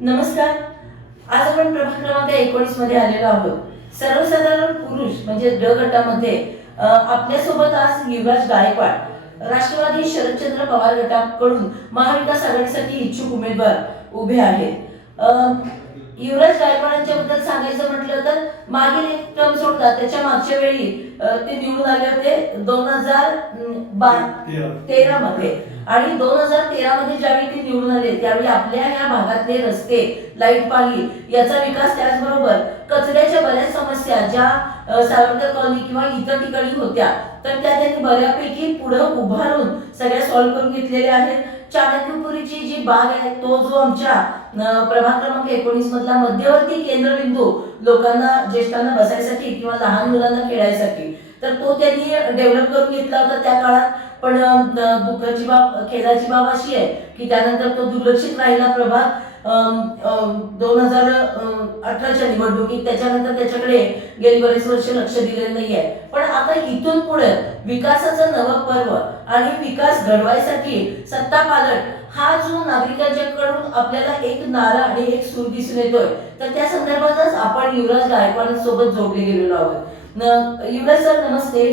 नमस्कार. आज आपण प्रभाग क्रमांक एकोणीसमध्ये आलेलो आहोत. सर्वसाधारण पुरुष म्हणजे ड गटामध्ये आपल्यासोबत आज युवराज गायकवाड राष्ट्रवादी शरदचंद्र पवार गटाकडून महाविकास आघाडीसाठी इच्छुक उमेदवार उभे आहेत. युवराज गायकवाडांच्या बद्दल सांगायचं मागील एक टर्म सोडता त्याच्या मागच्या वेळी ते निवडून आले होते दोन हजार तेरा. मध्ये आणि दोन हजार तेरा मध्ये ज्यावेळी ते निवडून आले त्यावेळी आपल्या या भागातले रस्ते लाइट पाणी याचा विकास त्याचबरोबर कचऱ्याच्या बऱ्याच समस्या ज्या सावरकर कॉलनी किंवा इतर ठिकाणी होत्या तर त्या त्यांनी बऱ्यापैकी पुढं उभारून सगळ्या सॉल्व्ह करून घेतलेल्या आहेत चाणक्यपुरीची जी बाग आहे तो जो आमच्या प्रभाग क्रमांक एकोणीस मधला मध्यवर्ती केंद्रबिंदू लोकांना ज्येष्ठांना बसायसाठी किंवा लहान मुलांना खेळायसाठी तर तो त्यांनी डेव्हलप करून घेतला होता त्या काळात. पण दुःखाची बाब खेदाची बाब अशी आहे की त्यानंतर तो दुर्लक्षित राहिला प्रभाग. दोन हजार अठराच्या निवडणुकीत त्याच्यानंतर त्याच्याकडे गेली बरेच वर्ष लक्ष दिलेलं नाही आहे पण आता इथून पुढे विकासाचं नवं पर्व आणि विकास घडवायसाठी सत्ता पालट हा जो नागरिकांच्याकडून आपल्याला एक नारा आणि एक सूर दिसून येतोय तर त्या संदर्भातच आपण युवराज गायकवाडांसोबत जोडले गेलेलो आहोत. युवराज सर नमस्ते.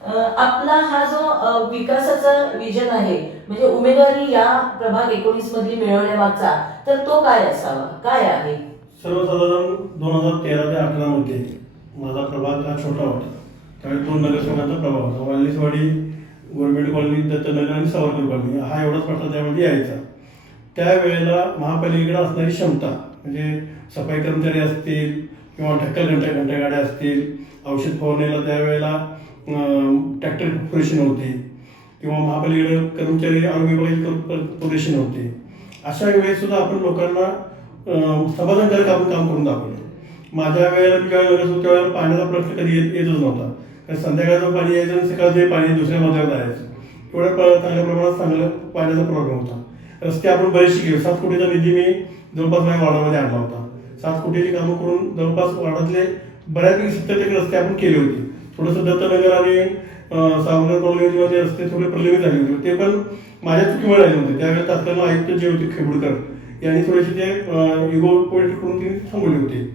आपला हा जो विकासाचा विजन आहे म्हणजे उमेदवारी या प्रभाग एकोणीस मधली मिळवण्यामागचा तर तो काय असावा? काय आहे? सर्वसाधारण दोन हजार तेरा ते अठरा मध्ये माझा प्रभाग हा छोटा होता. त्यावेळी दोन नगरसेवकांचा प्रभाग होता. वाल्लीसवाडी गोरमेंट कॉलनी दत्तनगर आणि सावरकर कॉलनी. हा एवढाच प्रश्न त्यामध्ये यायचा. त्यावेळेला महापालिकेकडे असणारी क्षमता म्हणजे सफाई कर्मचारी असतील किंवा ढक्कल घंटा घंटा गाड्या असतील औषध फवारणीला त्यावेळेला ट्रॅक्टर पुरेशी नव्हते किंवा महापालिकेकडे कर्मचारी आरोग्य विभागाचे कर्म- पुरेसे नव्हते अशा वेळेस सुद्धा आपण लोकांना समाधानकारक आपण काम करून दाखवलं. माझ्या वेळेला मी ज्यावेळेला नगरसेवक त्यावेळेला पाण्याचा प्रश्न कधी येत येतच नव्हता. कारण संध्याकाळचं पाणी यायचं आणि सकाळचं पाणी दुसऱ्या मजल्यावर जायचं. एवढ्या चांगल्या प्रमाणात चांगलं पाण्याचा प्रॉब्लेम होता. रस्ते आपण बरेचसे गेलो सात कोटीचा निधी मी जवळपास माझ्या वॉर्डामध्ये आणला होता. सात कोटीची कामं करून जवळपास वॉर्डातले बऱ्यापैकी सत्तर टक्के रस्ते आपण केले होते. थोडंसं दत्तनगर आणि अं, सावंतर कॉलनीमध्ये रस्ते थोडे प्रलंबित झाले होते. ते पण माझ्या चुकीमुळे आले होते. त्यावेळेस तात्काळ आयुक्त जे होते खेबुडकर यांनी थोडेसे ते युगो पॉईंट करून ते थांबवले होते.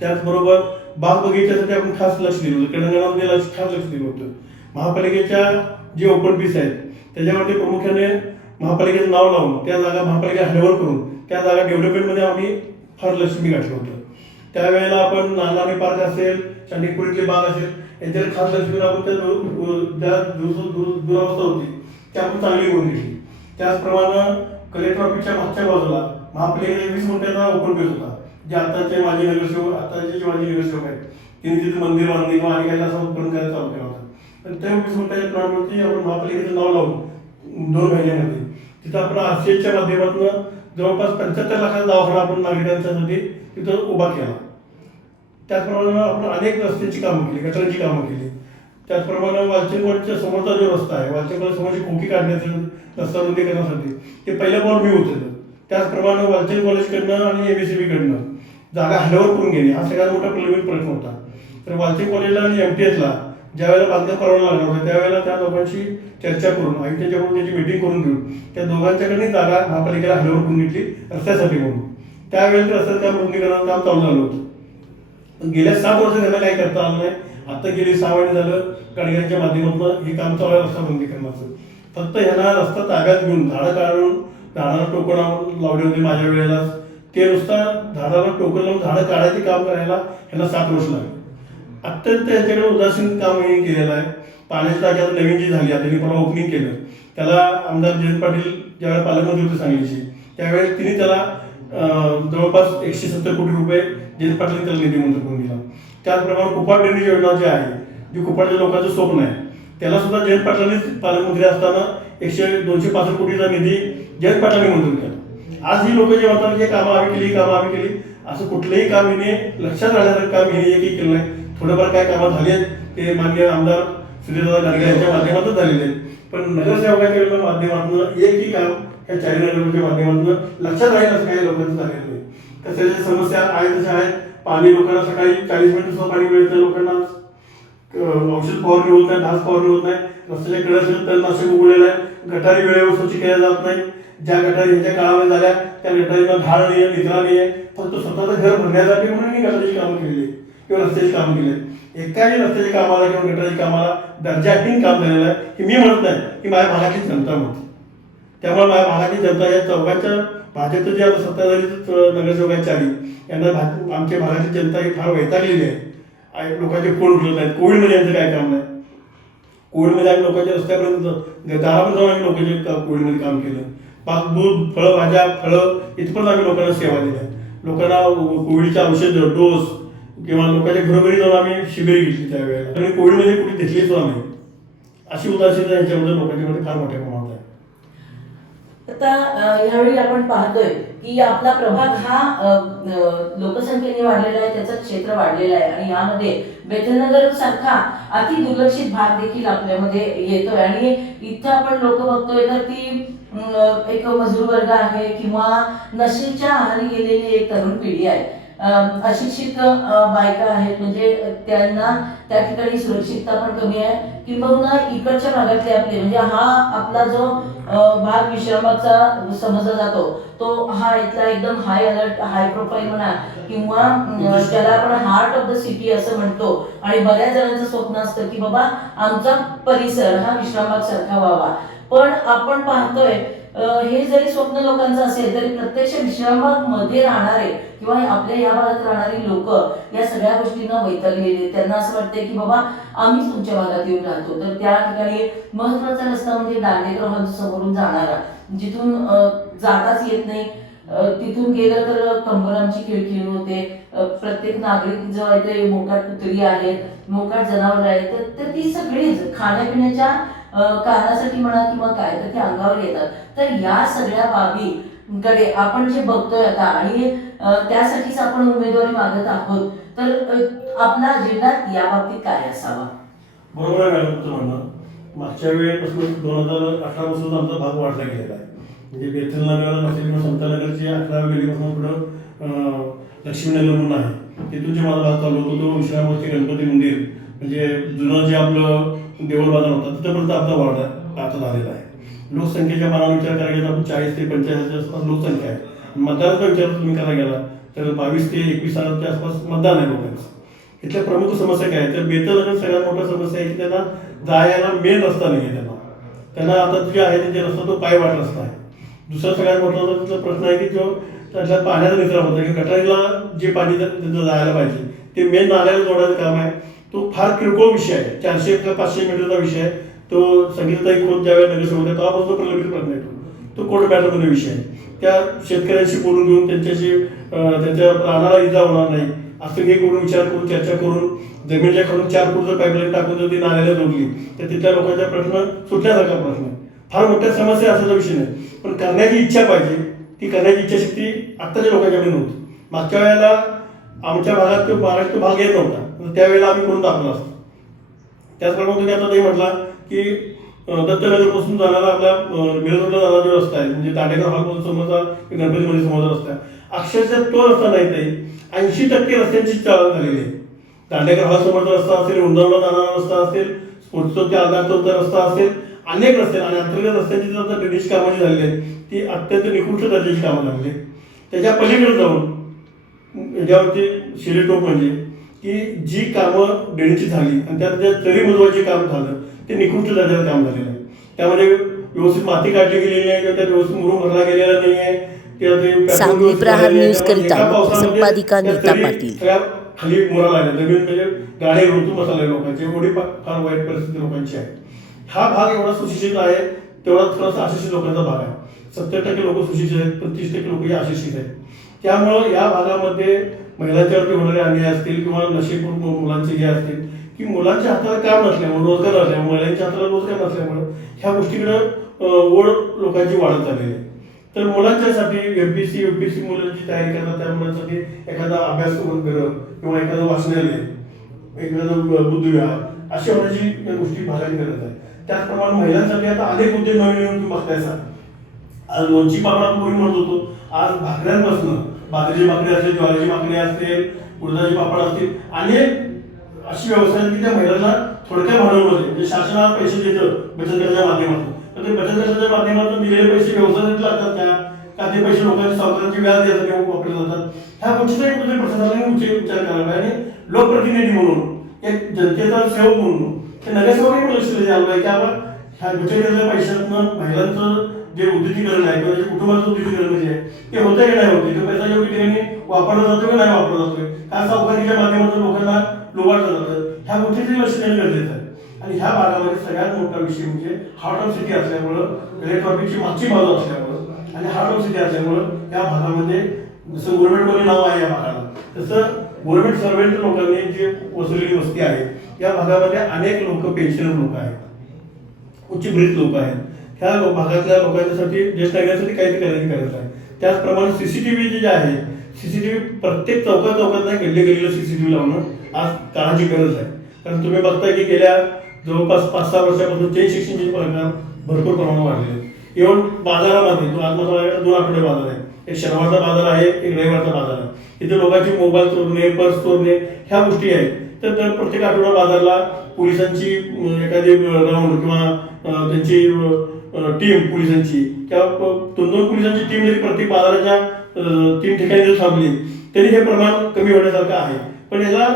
त्याचबरोबर बाग बगीच्यासाठी आपण खास लक्ष दिलं होतं. तेलंगणामध्ये लक्ष खास लक्ष दिलं होतं. महापालिकेच्या जे ओपन पीस आहेत त्याच्यामध्ये प्रामुख्याने महापालिकेचं नाव लावून त्या जागा महापालिका हँडओव्हर करून त्या जागा डेव्हलपमेंटमध्ये आम्ही फार लक्ष मी घातलं होतं. त्यावेळेला आपण नानाने पार्क असेल चांडीपुरीतली बाग असेल यांच्या खास लक्ष आपण त्या ज्या दुर- दुरावस्था होती ती आपण चांगली करून घेतली. त्याचप्रमाणे कलेक्टर ऑफिसच्या मागच्या बाजूला महापालिकेने वीस मोठ्याचा ओपन पेस होता जे आताचे माजी नगरसेवक आताचे जे माजी नगरसेवक आहेत त्यांनी तिथे मंदिर बांधणी किंवा आणि काही असं उपकरण करायला चालू केला होता. पण त्या वीस मोठ्याच्या प्लॅनवरती आपण महापालिकेचं नाव लावून दोन महिन्यामध्ये तिथं आपण आरसीएच्या माध्यमातून जवळपास पंच्याहत्तर लाखाचा दवाखाना आपण नागरिकांच्यासाठी तिथं उभा केला. त्याचप्रमाणे आपण अनेक रस्त्यांची कामं केली गटारांची कामं केली. त्याचप्रमाणे वालचंदवाडच्या समोरचा जो रस्ता आहे वालचंदवाड समोरची खोकी काढण्याचं रस्ता रुंदी करण्यासाठी ते पहिल्या पाऊल मी उचललं त्याचप्रमाणे वालचंद कॉलेजकडनं आणि एम एस बीकडनं जागा हँडओव्हर करून घेणे हा सगळ्यात मोठा प्रलंबित प्रश्न होता. तर वालचंद कॉलेजला आणि एम टी एसला ज्यावेळेला बांधकाम परवाना लागला होता त्यावेळेला त्या दोघांशी चर्चा करून आयुक्तांच्याकडून त्याची मिटिंग करून घेऊन त्या दोघांच्याकडे जागा महापालिकेला हँडओव्हर करून घेतली रस्त्यासाठी म्हणून. त्यावेळेला रस्त्यात त्या काम रुंदीकरणाचं काम चालू झालं होतं. पण गेल्या सात वर्ष त्यांना काही करता आलं नाही. आता गेली सहा महिने झालं गाडग्यांच्या माध्यमातून हे काम चालू आहे रस्ता रुंदीकरणाचं फक्त ह्यांना रस्ता ताब्यात घेऊन झाडं काढून झाडाला टोकण लावले होते माझ्या वेळेला ते नुसता झाडाला टोकन लावून झाडं काढायचे काम करायला ह्यांना सात वर्ष लागले. अत्यंत याच्याकडे उदासीन काम केलेलं आहे. पाण्याची टाकी आता नवीन जी झाली आता त्यांनी परवा ओपनिंग केलं. त्याला आमदार जयंत पाटील ज्यावेळेला पालकमंत्री होते सांगलीचे त्यावेळेस तिने त्याला जवळपास एकशे सत्तर कोटी रुपये जयंत पाटील त्याला निधी मंजूर करून दिला. त्याचप्रमाणे कुपाड ड्रेनेज योजना जी आहे जी कुपाडच्या लोकांचं स्वप्न आहे त्याला सुद्धा जयंत पाटलांनीच पालकमंत्री असताना एकशे दोनशे पासष्ट कोटीचा निधी जयंत पाटलांनी मंजूर केला. आज ही लोक जे म्हणतात की हे कामं आम्ही केली कामं आम्ही केली असं कुठलंही काम हिने लक्षात राहण्यासारखं काम हिने एकही केलं नाही. थोडंफार काय कामं झाली आहेत ते मान्य आमदार सुधीरदादा गाडगे यांच्या माध्यमातून झालेले आहेत. पण नगरसेवकाच्या माध्यमातून एकही काम ह्या चारी माध्यमातून लक्षात राहील असं काही लोकांचं झालेलं नाही. तसेच समस्या आहेत तशा आहेत. पाणी लोकांना सकाळी चाळीस मिनिट सुद्धा पाणी मिळतं लोकांना. औषध फवारणी होत नाही घास फवारणी होत नाही. रस्त्याच्या कडे असेल तर नाशिक उघडलेलं आहे. गटारी वेळेवर स्वच्छ केल्या जात नाही. ज्या गटारी यांच्या काळामध्ये झाल्या त्या गटारीला ढाळ नाही आहे निद्रा नाही आहे फक्त स्वतःचं घर भरण्यासाठी म्हणून मी गटारीची कामं केलेली आहे किंवा रस्त्याचे काम केले. एकाही रस्त्याच्या कामाला किंवा गटारीच्या कामाला दर्जाहीन काम झालेलं आहे की मी म्हणत नाही की माझ्या भागाची जनता म्हणते. त्यामुळे माझ्या भागाची जनता या चौघांच्या भाजपचं जे आता सत्ताधारी नगरसेवकांच्या आली. यांना भा- आमच्या भागाची जनता ही फार वैतागलेली आहे. आणि लोकांचे फोन उठलत नाहीत. कोविडमध्ये यांचं काय काम नाही? कोविडमध्ये आम्ही लोकांच्या रस्त्यापर्यंत दारापर्यंत जाऊन आम्ही लोकांचे कोविडमध्ये काम केलं. पाक दूध फळं भाज्या फळं इथपर्यंत आम्ही लोकांना सेवा दिल्या. लोकांना कोविडचे औषध डोस किंवा लोकांच्या घरोघरी जाऊन आम्ही शिबिर घेतली त्यावेळेला. आणि कोविडमध्ये कुठे घेतली सुद्धा अशी उदासीनता यांच्यामध्ये लोकांच्यामध्ये फार मोठ्या प्रमाणात आहे. आता यावेळी आपण पाहतोय की आपला प्रभाग हा लोकसंख्येने वाढलेला आहे त्याचं क्षेत्र वाढलेलं आहे आणि यामध्ये बेथनगर सारखा अति दुर्लक्षित भाग देखील आपल्यामध्ये येतोय. आणि इथं आपण लोक बघतोय तर ती एक मजूर वर्ग आहे किंवा नशेच्या आहारी गेलेली एक तरुण पिढी आहे. अशिक्षित बायका आहेत. म्हणजे त्यांना त्या ठिकाणी सुरक्षितता पण कमी आहे. किंबहुना इकडच्या भागातले आपले म्हणजे हा आपला जो भाग विश्रामाचा समजला जातो तो हा इथला एकदम हाय अलर्ट हाय प्रोफाईल म्हणा किंवा अ, ज्याला आपण हार्ट ऑफ द सिटी असं म्हणतो. आणि बऱ्याच जणांचं स्वप्न असतं की बाबा आमचा परिसर हा विश्रामबाग सारखा व्हावा. पण आपण पाहतोय हे जरी स्वप्न लोकांचं असेल तरी प्रत्यक्ष विश्रामबागमध्ये राहणारे किंवा आपल्या या भागात राहणारी लोक या सगळ्या गोष्टींना वैतागलेले त्यांना असं वाटते की बाबा आम्ही तुमच्या भागात येऊन राहतो. तर त्या ठिकाणी महत्त्वाचा रस्ता म्हणजे दांडेकर हॉल समोरून जाणारा. जिथून जाताच येत नाही. तिथून गेलं तर कंबरांची खिळखिळ होते. प्रत्येक नागरिक जो आहे ते मोकाट कुत्री आहेत मोकाट जनावर आहेत तर- तर ती सगळीच खाण्यापिण्याच्या कानासाठी म्हणा किंवा काय तर ते अंगावर येतात. तर या सगळ्या बाबी कडे आपण जे बघतोय आता आणि त्यासाठीच आपण उमेदवारी मागत आहोत तर आपला अजेंडा या बाबतीत काय असावा? बरोबर आहे मॅडम तुमचं म्हणणं. मागच्या वेळेपासून दोन हजार अठरापासून आमचा भाग वाढला गेलेला आहे. म्हणजे बेथलनगर असेल किंवा समतानगरची अठरा गेलीपासून पुढं लक्ष्मी लक्ष्मीनगर म्हणून आहे तिथून जे माझा भाग चालू होतो. तो विश्रामवस्ती गणपती मंदिर म्हणजे जुनं जे आपलं देऊळ बाजार होता. तिथंपर्यंत आपला वाढा आता झालेला आहे. लोकसंख्येच्या मानाने विचार करायला गेला आपण चाळीस ते पंचेचाळीस आसपास लोकसंख्या आहे. मतदानाचा विचार तुम्ही करायला गेला तर बावीस ते एकवीस हजारच्या आसपास मतदान आहे लोकांचं. इथल्या प्रमुख समस्या काय आहे? तर बेतल सगळ्यात मोठा समस्या आहे की त्यांना जायला मेन रस्ता नाही आहे त्यांना. त्यांना आता जे आहे त्यांचे रस्ता तो पायवाट रस्ता आहे. दुसरा सगळ्यात मोठा त्याचा प्रश्न आहे की जो त्यातल्या पाण्याचा निचरा होता की गटारीला जे पाणी त्यांचं जायला पाहिजे ते मेन नाल्याला जोडायचं काम आहे. तो फार किरकोळ विषय आहे. चारशे पाचशे मीटरचा विषय आहे. तो संगीताई खोत ज्यावेळेला नगरसेवक होत्या तेव्हापासून तो प्रलंबित प्रश्न येतो तो. कोर्ट मॅटरमध्ये विषय आहे. त्या शेतकऱ्यांशी बोलून घेऊन त्यांच्याशी त्यांच्या प्राणाला इजा होणार नाही. असं हे करून विचार करून चर्चा करून जमिनीच्या खालून चार फूट जर पाईपलाईन टाकून जर ती नाल्याला जोडली तर तिथल्या लोकांचा प्रश्न सुटण्यासारखा प्रश्न आहे. फार मोठ्या समस्या असायचा विषय नाही. पण करण्याची इच्छा पाहिजे. ती करण्याची इच्छाशक्ती आत्ताच्या लोकांच्याकडे नव्हती मागच्या वेळेला आमच्या भागात तो महाराष्ट्र भाग येत नव्हता. त्यावेळेला आम्ही करून दाखवला असतो. त्याचप्रमाणे तुम्ही आता ते म्हटला की दत्तनगरपासून जाणारा आपला अं, मिरजला जाणारा जो रस्ता आहे म्हणजे दांडेकर हॉलपासून समोरचा गणपती मंदिर समोरचा रस्ता आहे. अक्षरशः तो रस्ता नाही ते ऐंशी टक्के रस्त्यांची चाळ झालेली आहे. दांडेकर हॉल समोरचा रस्ता असेल उंदवला जाणारा रस्ता असेल स्पोर्ट्स ते आधार चौकचा रस्ता असेल अनेक रस्ते आणि अंतर्गत रस्त्यांची जर आता ब्रिटिश कामाची झालेली आहेत ती अत्यंत निकृष्ट दर्जाची कामं लागली त्याच्या पलीकडे जाऊन याच्यावरती शिलेटोप म्हणजे की जी कामं ड्रेनेजची झाली आणि त्यात जे तरी महत्त्वाचे काम झालं ते निकृष्ट दर्जाचं काम झालेलं आहे. त्यामध्ये व्यवस्थित माती काढली गेलेली आहे किंवा त्यात व्यवस्थित मुरुम भरला गेलेला नाही आहे सांगली प्रहार. न्यूज करिता संपादिका नीता पाटील. खाली मोरा लागल्या. जमीन म्हणजे गाडी ऋतू बसले लोकांची एवढी फार वाईट परिस्थिती लोकांची आहे. हा भाग एवढा सुशिक्षित आहे तेवढा थोडासा अशिक्षित लोकांचा भाग आहे. सत्तर टक्के लोक सुशिक्षित आहेत पण तीस टक्के लोक हे अशिक्षित आहेत. त्यामुळं या भागामध्ये महिलांच्यावरती होणारे अन्याय असतील किंवा नशीब मुलांचे जे असतील की मुलांच्या हाताला काम नसल्यामुळे रोजगार नसल्यामुळे महिलांच्या हाताला रोजगार नसल्यामुळे ह्या गोष्टीकडे ओढ लोकांची वाढत चाललेली आहे. तर मुलांच्यासाठी M P C U P C मुलांची तयारी करतात त्या मुलांसाठी एखादा अभ्यास करणं किंवा एखादं वाचनालय एखादं बुद्धविहार अशा होण्याची गोष्टी भागाची करत आहे. त्याचप्रमाणे महिलांसाठी आता अनेक उद्योग नवीन नवीन तुम्ही आज लोणची पापड आपण पूर्वी म्हणत होतो. आज भाकऱ्यांपासून बाजरीची भाकरी असेल ज्वारीची भाकरी असेल उडदाची पापड असतील अनेक अशी व्यवसाय आहेत की त्या महिलांना थोडक्या भांडवलमध्ये म्हणजे शासनाला पैसे देतं बचत गटाच्या माध्यमातून. तर ते बचत गटाच्या माध्यमातून दिलेले पैसे व्यवसायात लागतात का? का ते पैसे लोकांच्या सावकारांचे व्याज द्यायसाठी वापरले जातात? ह्या गोष्टीचा एक कुठे प्रशासनाने उच्च विचार करावा आणि लोकप्रतिनिधी म्हणून एक जनतेचा सेवक म्हणून ते नगरसेवकही पण लक्ष द्यायला पाहिजे की आपण ह्या गटाच्या पैशातनं महिलांचं जे उद्योगीकरण आहे किंवा जे कुटुंबाचं उद्योगीकरण जे आहे ते होतं की नाही होते? तो पैसा योग्य ठिकाणी वापरला जातो की नाही वापरला जातोय? का सावकारीच्या माध्यमातून लोकांना लुबाडलं जातं ह्या गोष्टीचे लक्ष देणं गरजेचं आहे. आणि ह्या भागामध्ये सगळ्यात मोठा विषय म्हणजे हार्ट ऑफ सिटी असल्यामुळं इलेक्ट्रॉनिकची मागची बाजू असल्यामुळं आणि हार्ट ऑफ सिटी असल्यामुळं या भागामध्ये जसं गोरमेंटमध्ये नाव आहे या भागाला तसं गव्हर्नमेंट सर्वेंट लोकांनी जी वसलेली वस्ती आहे या भागामध्ये अनेक लोक पेन्शनर लोक आहेत. उच्चभ्रित लोक आहेत. ह्या भागातल्या लोकांच्यासाठी ज्येष्ठ नागरिकांसाठी काहीतरी करायची गरज आहे. त्याचप्रमाणे सीसीटीव्ही जे आहे सीसीटीव्ही प्रत्येक चौकात चौकात नाही गल्ली गल्लीला सीसीटीव्ही लावणं आज काळाची गरज आहे. कारण तुम्ही बघताय की गेल्या जवळपास पाच सहा वर्षापासून चेन शिक्षणचे प्रकार भरपूर प्रमाणात वाढलेले आहेत. इव्हन बाजारामध्ये जो आज माझा दोन आठवडे बाजार आहे एक शनिवारचा बाजार आहे एक रविवारचा बाजार आहे. इथे लोकांची मोबाईल चोरणे पर्स चोरणे ह्या गोष्टी आहेत. तर प्रत्येक आठवडा बाजारला पोलिसांची एखादी राऊंड किंवा त्यांची टीम पोलिसांची. किंवा दोन दोन पोलिसांची टीम जरी प्रत्येक बाजाराच्या तीन ठिकाणी जर थांबली तरी हे प्रमाण कमी होण्यासारखं आहे. पण याला